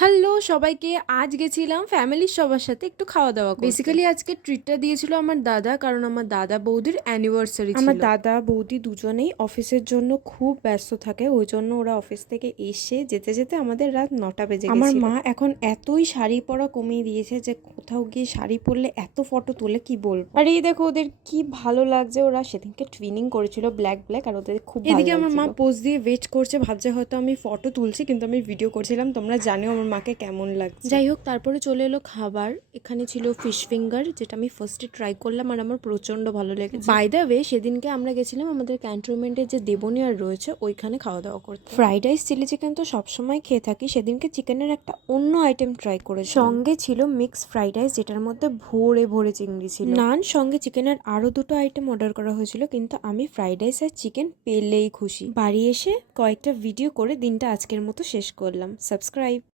Hello সবাইকে, আজ গেছিলাম ফ্যামিলির সবার সাথে একটু খাওয়া দাওয়া করতে। বেসিক্যালি আজকে ট্রিটটা দিয়েছিল আমার দাদা, কারণ আমার দাদা বৌদির অ্যানিভার্সারি ছিল। আমার দাদা বৌদি দুজনেই অফিসের জন্য খুব ব্যস্ত থাকে, ওই জন্য ওরা অফিস থেকে এসে যেতে যেতে আমাদের রাত 9টা বেজে গেছিল। আমার মা এখন এতই শাড়ি পরা কমিয়ে দিয়েছে যে কোথাও গিয়ে শাড়ি পরলে এত ফটো তোলে কি বলবো। আর এই দেখো ওদের কি ভালো লাগছে, ওরা সেদিনকে টুইনিং করেছিল ব্ল্যাক ব্ল্যাক, আর ওদের খুব ভালো লাগছিল। এদিকে আমার মা পোজ দিয়ে ওয়েট করছে, ভাবছে হয়তো আমি ফটো তুলছি, কিন্তু আমি ভিডিও করছিলাম। তোমরা জানো আমার মাকে কেমন লাগছে। যাই হোক, তারপরে চলে এলো খাবার। এখানে ছিল ফিশ ফিঙ্গার, যেটা আমি ফার্স্টে ট্রাই করলাম আর আমার প্রচন্ড ভালো লেগেছে। বাই দ্য ওয়ে, সেদিনকে আমরা গেছিলাম আমাদের ক্যান্টনমেন্টের যে দেবনিয়ার রয়েছে ওইখানে খাওয়া দাওয়া করতে। ফ্রাইড রাইস চিলি চিকেন তো সবসময় খেয়ে থাকি, সেদিনকে চিকেনের একটা অন্য আইটেম ট্রাই করেছি। সঙ্গে ছিল মিক্স ফ্রাইড রাইস, যেটার মধ্যে ভরে ভরে চিংড়ি ছিল। নান সঙ্গে চিকেনের আরো দুটো আইটেম অর্ডার করা হয়েছিল, কিন্তু আমি ফ্রাইড রাইস আর চিকেন পেলেই খুশি। বাড়ি এসে কয়েকটা ভিডিও করে দিনটা আজকের মতো শেষ করলাম। সাবস্ক্রাইব।